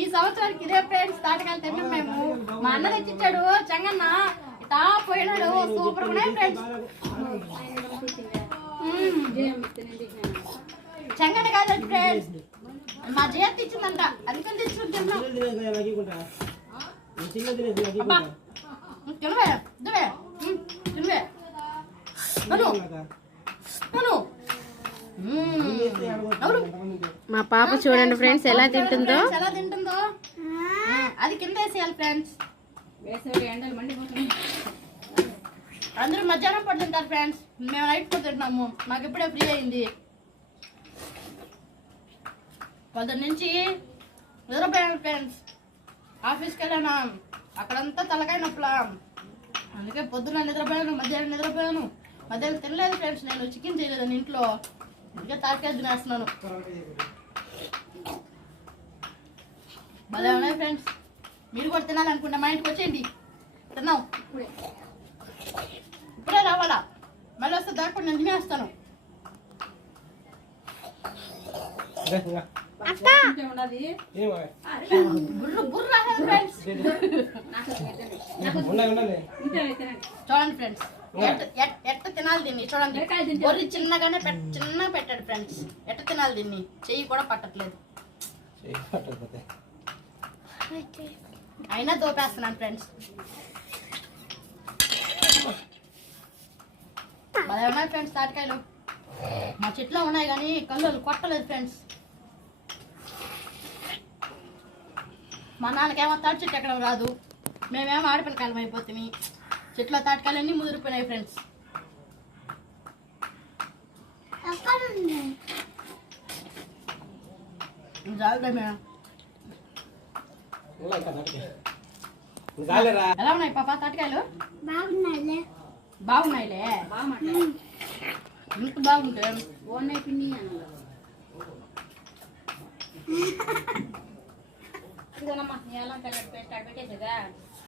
ఈ సంవత్సరానికి ఇదే ఫ్రెండ్స్ తాటకాయలు తెమ్మ మేము. మా అన్న తెచ్చిచ్చాడు చెంగన్న ఇటా పోయినాడు. సూపర్ ఉన్నాయి ఫ్రెండ్స్. చెంగన్న కాదు ఫ్రెండ్స్, మా జయత్ ఇచ్చిందంట, అందుకని తెచ్చుకుని తిన్నాం. తినవే దువే తినవే మా పాప చూడండి ఫ్రెండ్స్ ఎలా తింటుందో. అది కింద వేసేయాలి ఫ్రెండ్స్. అందరూ మధ్యాహ్నం పూట తింటారు ఫ్రెండ్స్, మేము నైట్ పూట తింటున్నాము. మాకు ఇప్పుడే ఫ్రీ అయింది. పొద్దున్న నుంచి నిద్రపోయాను ఫ్రెండ్స్. ఆఫీస్కి వెళ్ళాను, అక్కడంతా తలకాయ నొప్పులా. అందుకే పొద్దున్న నిద్రపోయాను, మధ్యాహ్నం నిద్రపోయాను. మధ్యాహ్నం తినలేదు ఫ్రెండ్స్, నేను చికెన్ చేయలేదు ఇంట్లో. అందుకే తాటికాయ తినేస్తున్నాను. భలే ఉన్నాయి ఫ్రెండ్స్. మీరు కూడా తినాలనుకుంటా మా ఇంటికి వచ్చేయండి, తిన్నాం. ఇప్పుడే రావాలా, మళ్ళీ వస్తే దాకా నేను తినేస్తాను. చూడండి ఫ్రెండ్స్ ఎట్ట తినాలి దీన్ని. చూడండి బొర్రి చిన్నగానే చిన్న పెట్టాడు ఫ్రెండ్స్. ఎట్ట తినాలి దీన్ని, చెయ్యి కూడా పట్టట్లేదు. అయినా దోపేస్తున్నాను ఫ్రెండ్స్. భలే ఉన్నాయి ఫ్రెండ్స్ తాటికాయలు. మా చెట్లో ఉన్నాయి కానీ కళ్ళు కొట్టలేదు ఫ్రెండ్స్. మా నాన్నకేమో తాటి చెట్టు ఎక్కడం రాదు, మేమేమో ఆడపిల్లకాయలం అయిపోతుంది. చెట్లో తాటికాయలన్నీ ముదిరిపోయినాయి ఫ్రెండ్స్. ఎలా ఉన్నాయి పాప తాటికాయలు? బాగున్నాయిలే. ఇంత బాగుంటే ఇదమ్మా ఎలా పెట్టేదా